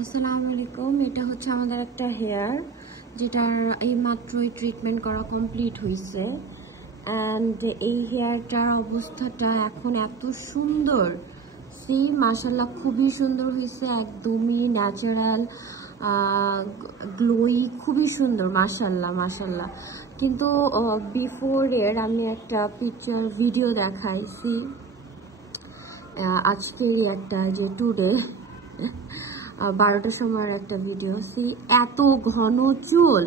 আসসালামু আলাইকুম। এটা হচ্ছে আমাদের একটা হেয়ার যেটার এই মাত্রই ট্রিটমেন্ট করা কমপ্লিট হয়েছে। অ্যান্ড এই হেয়ারটার অবস্থাটা এখন এত সুন্দর, মাশাল্লাহ খুবই সুন্দর হয়েছে, একদমই ন্যাচারাল, গ্লোই, খুবই সুন্দর, মাশাল্লাহ মাশাল্লাহ। কিন্তু বিফোরের আমি একটা পিকচার ভিডিও দেখাইছি আজকেরই একটা, যে টুডে 12টার সময় একটা ভিডিও। এত ঘন চুল,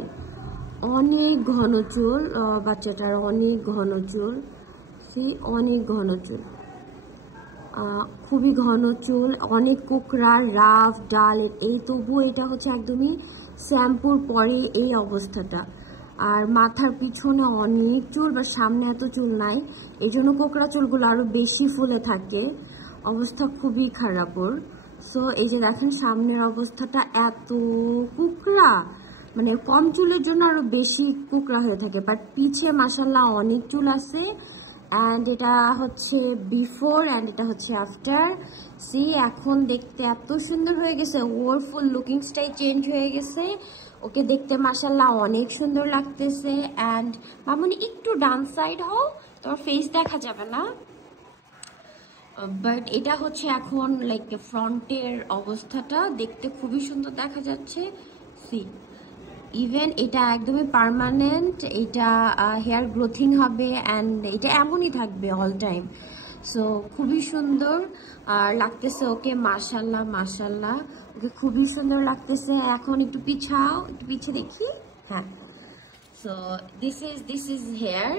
অনেক ঘন চুল, বাচ্চাটার অনেক ঘন চুল, অনেক ঘন চুল, খুবই ঘন চুল, অনেক কোকড়া, রাফ ডাল। এই তবুও এটা হচ্ছে একদমই শ্যাম্পুর পরে এই অবস্থাটা। আর মাথার পিছনে অনেক চুল, বা সামনে এত চুল নাই, এই জন্য কোকড়া চুলগুলো আরো বেশি ফুলে থাকে, অবস্থা খুবই খারাপ ওর। সো এই যে দেখেন সামনের অবস্থাটা এত কুকড়া, মানে কম চুলের জন্য আরো বেশি কুকড়া হয়ে থাকে, বাট পিছে মাশাল্লাহ অনেক চুল আছে। অ্যান্ড এটা হচ্ছে বিফোর অ্যান্ড এটা হচ্ছে আফটার। এখন দেখতে এত সুন্দর হয়ে গেছে, ওর ফুল লুকিংসটাই চেঞ্জ হয়ে গেছে, ওকে দেখতে মাশাল্লাহ অনেক সুন্দর লাগতেছে। অ্যান্ড মামুনি একটু ডান সাইড হও, তোমার ফেস দেখা যাবে না, বাট এটা হচ্ছে এখন লাইক ফ্রন্টের অবস্থাটা দেখতে খুবই সুন্দর দেখা যাচ্ছে। ইভেন এটা একদমই পার্মানেন্ট, এটা হেয়ার গ্রোথিং হবে অ্যান্ড এটা এমনই থাকবে অল টাইম। সো খুবই সুন্দর আর লাগতেছে ওকে, মাশাল্লাহ মাশাল্লাহ, ওকে খুবই সুন্দর লাগতেছে। এখন একটু পিছাও, একটু পিছে দেখি, হ্যাঁ। সো দিস ইজ হেয়ার,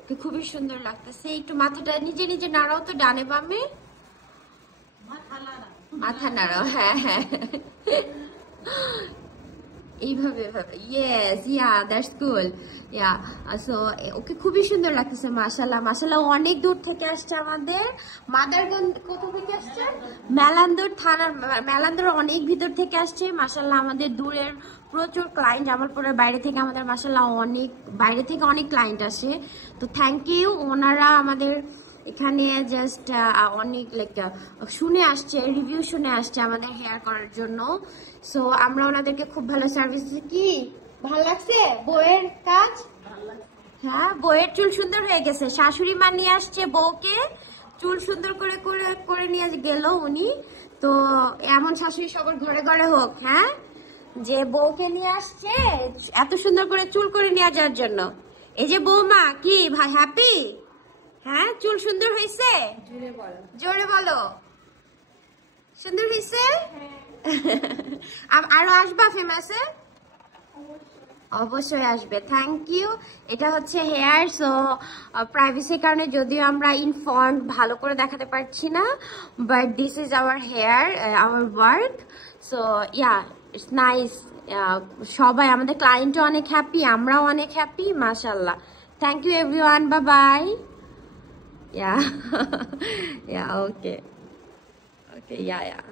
ওকে খুবই সুন্দর লাগতেছে। একটু মাথাটা নিজে নিজে নাড়াও তো, ডানে বামে মাথা নাড়াও, হ্যাঁ হ্যাঁ এইভাবে এভাবে, yes, that's cool, so okay খুবই সুন্দর লাগতেছে, মাশাল্লাহ মাশাল্লাহ। অনেক দূর থেকে আসছে আমাদের মাদারগঞ্জ, কোথা থেকে আসছে? মেলান্দর থানার, মেলান্দর অনেক ভিতর থেকে আসছে মাশাল্লাহ। আমাদের দূরের প্রচুর ক্লায়েন্ট, জামালপুরের বাইরে থেকে আমাদের মাশাল্লাহ অনেক বাইরে থেকে অনেক ক্লায়েন্ট আসে। তো থ্যাংক ইউ, ওনারা আমাদের এখানে জাস্ট অনেক লাইক শুনে আসছে, রিভিউ শুনে আসছে আমাদের হেয়ার করার জন্য। সো আমরা ওনাদেরকে খুব ভালো সার্ভিস দিচ্ছি। কি ভালো লাগছে বউয়ের কাজ? হ্যাঁ, বউয়ের চুল সুন্দর হয়ে গেছে, শাশুড়ি মা নিয়ে আসছে বউকে, চুল সুন্দর করে করে করে নিয়ে গেল উনি। তো এমন শাশুড়ি সবার ঘরে ঘরে হোক, হ্যাঁ, যে বউকে নিয়ে আসছে এত সুন্দর করে চুল করে নিয়ে যাওয়ার জন্য। এই যে বৌমা, কি ভাই হ্যাপি? হ্যাঁ, চুল সুন্দর হয়েছে, জোরে বলো, সুন্দর হয়েছে। আরো আসবা ফেমাসে? অবশ্যই আসবে, থ্যাংক ইউ। এটা হচ্ছে হেয়ার। সো প্রাইভেসির কারণে যদিও আমরা ইনফর্ম ভালো করে দেখাতে পারছি না, but this is our hair, our work. So it's nice. সবাই আমাদের ক্লায়েন্টও অনেক হ্যাপি, আমরাও অনেক হ্যাপি, মাশাল্লাহ। Thank you everyone, bye bye. Yeah. Yeah, okay. Okay, yeah.